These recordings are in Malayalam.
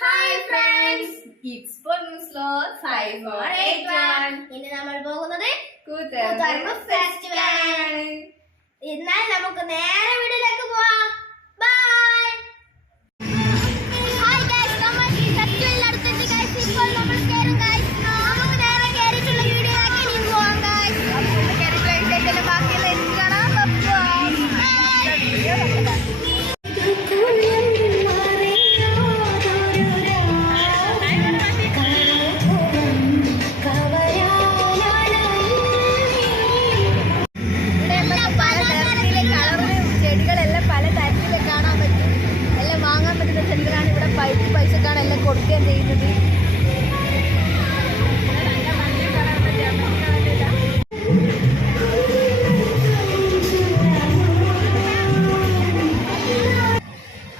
Hi friends, it's Bonusloth 5481. ഇനി നമ്മൾ പോകുന്നത് കൂത്തുപറമ്പ് ഫെസ്റ്റിവൽ. എന്നാൽ നമുക്ക് നേരെ വീട്ടിലേക്ക് പോവാം. ബൈ. ഹായ് ഗൈസ്, നമ്മൾ ഈ ഫെസ്റ്റിവലിൽ അടുത്തെത്തി ഗൈസ്. ഇപ്പോൾ നമ്മൾ കേറും ഗൈസ്. നമുക്ക് നേരെ കേറിയിട്ടുള്ള വീഡിയോയിലേക്ക് ഇനി പോവാം ഗൈസ്. അപ്പോൾ കേറിയിട്ടുള്ള വീഡിയോയിലെ ബാക്കിയുള്ള എനിക്ക് കാണാം. ചെടികളാണ് ഇവിടെ പൈസക്കാണ് എല്ലാം കൊടുക്കുകയും ചെയ്യുന്നത്.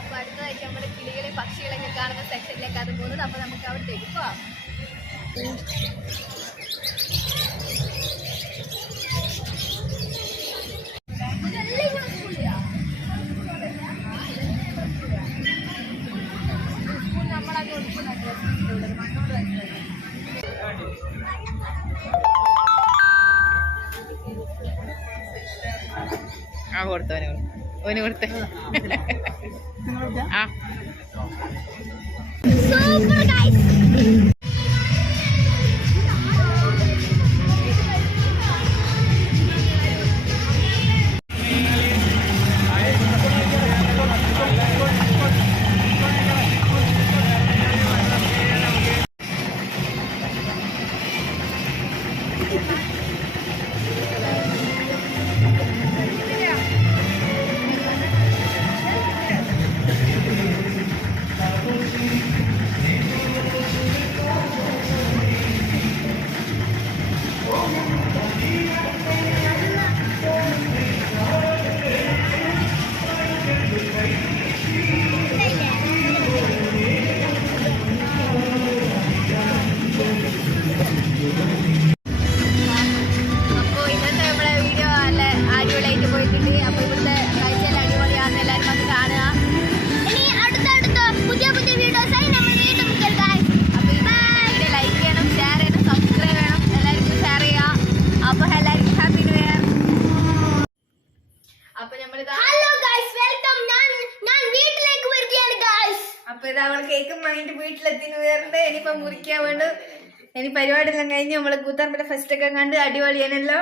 അപ്പൊ അടുത്തതായിട്ട് നമ്മുടെ കിളികളെ പക്ഷികളൊക്കെ കാണുന്ന സെക്ഷനിലേക്കാണ് പോകുന്നത്. അപ്പൊ നമുക്ക് അവിടത്തേക്ക് പോവാം. ഓന് കൊടുത്തേ ആ സൂപ്പർ ഗൈസ്. അപ്പൊ ഇത് നമ്മള് കേക്കും വാങ്ങിട്ട് വീട്ടിലെത്തി വേറെ ഇനിയിപ്പൊ മുറിക്കാൻ വേണ്ട. ഇനി പരിപാടിയെല്ലാം കഴിഞ്ഞ് നമ്മള് കൂത്താമ്പല ഫെസ്റ്റ് ഒക്കെ കണ്ട് അടിപൊളിയാണല്ലോ.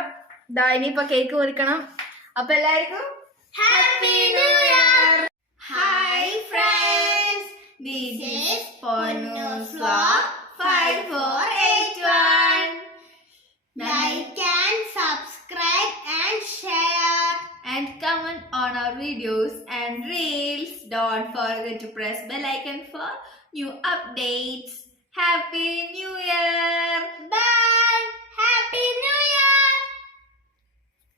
ഇതാ ഇനിയിപ്പൊ കേക്ക് മുറിക്കണം. അപ്പൊ എല്ലാവർക്കും happy new year. Hi friends, this is Bonusloth 5481. Like and subscribe and share and comment on our videos and reels. Don't forget to press bell icon for new updates.